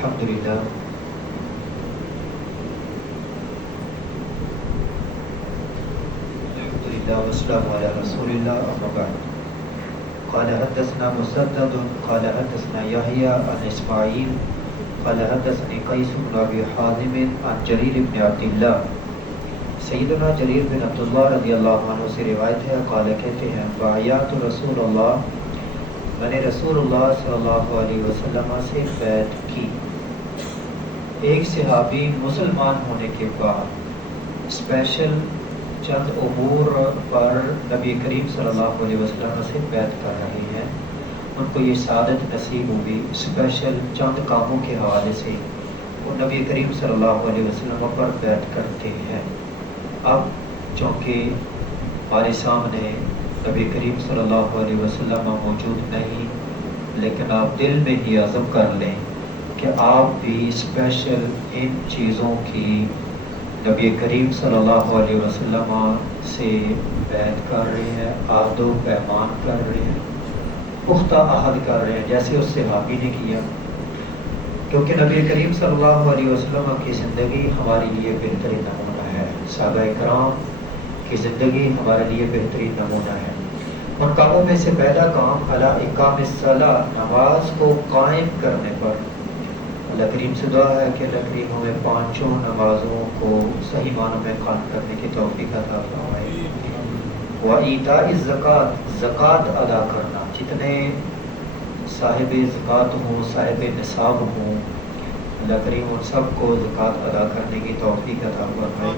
الحمد لله والسلام على رسول الله أما بعد. قال حدثنا مسدد قال حدثنا يحيى عن إسماعيل قال حدثني قيس بن أبي حازم عن جرير بن عبد الله. سیدنا جریر بن عبداللہ رضی اللہ عنہ سے روایت ہے، قال کہتے ہیں بایعت رسول اللہ، میں نے رسول اللہ صلی اللہ علیہ وسلم سے بیعت کی. ایک صحابی مسلمان ہونے کے بعد اسپیشل چند امور پر نبی کریم صلی اللہ علیہ وسلم سے بیعت کر رہے ہیں. ان کو یہ سعادت نصیب ہوگی اسپیشل چند کاموں کے حوالے سے وہ نبی کریم صلی اللہ علیہ وسلم پر بیعت کرتے ہیں. اب چونکہ ہمارے سامنے نبی کریم صلی اللہ علیہ وسلم موجود نہیں، لیکن آپ دل میں ہی عزم کر لیں کہ آپ بھی اسپیشل ان چیزوں کی نبی کریم صلی اللہ علیہ وسلم سے بیعت کر رہے ہیں، عہد و پیمان کر رہے ہیں، پختہ عہد کر رہے ہیں جیسے اس صحابی نے کیا. کیونکہ نبی کریم صلی اللہ علیہ وسلم کی زندگی ہمارے لیے بہترین نمونہ ہے، صحابہ کرام کی زندگی ہمارے لیے بہترین نمونہ ہے. ان کاموں میں سے پہلا کام علی اقام الصلاۃ، نماز کو قائم کرنے پر. اللہ کریم سے دعا ہے کہ اللہ کریم ہمیں پانچوں نمازوں کو صحیح معنوں میں قائم کرنے کی توفیق عطا فرمائے. وَإِيتَاءِ الزَّکَاۃ، زکوٰۃ ادا کرنا، جتنے صاحب زکوٰۃ ہوں، صاحب نصاب ہوں، اللہ کریم ان سب کو زکوٰۃ ادا کرنے کی توفیق عطا فرمائے.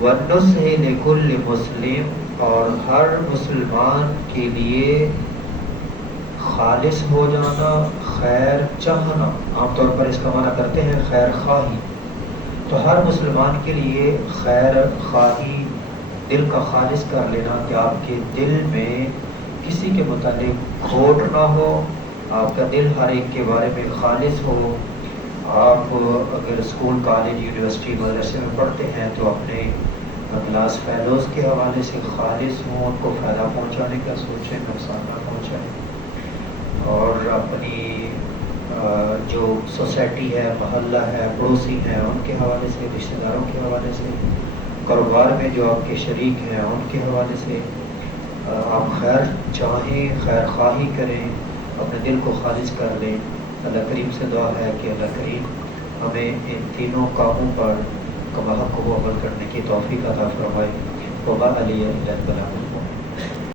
وَالنُّصْحِ لِكُلِّ مُسْلِمٍ، اور ہر مسلمان کے لیے خالص ہو جانا، خیر چاہنا، عام طور پر اس کا معنی کرتے ہیں خیر خواہی. تو ہر مسلمان کے لیے خیر خواہی، دل کا خالص کر لینا کہ آپ کے دل میں کسی کے متعلق کھوٹ نہ ہو، آپ کا دل ہر ایک کے بارے میں خالص ہو. آپ اگر اسکول، کالج، یونیورسٹی، مدرسے میں پڑھتے ہیں تو اپنے کلاس فیلوز کے حوالے سے خالص ہوں، ان کو فائدہ پہنچانے کا سوچیں، نقصان نہ پہنچائیں. اور اپنی جو سوسائٹی ہے، محلہ ہے، پڑوسی ہیں، ان کے حوالے سے، رشتہ داروں کے حوالے سے، کاروبار میں جو آپ کے شریک ہیں ان کے حوالے سے آپ خیر چاہیں، خیر خواہی کریں، اپنے دل کو خالص کر لیں. اللہ کریم سے دعا ہے کہ اللہ کریم ہمیں ان تینوں کاموں پر کما حق کو عمل کرنے کی توفیق عطا فرمائے. وما علی الا البلاغ المبین.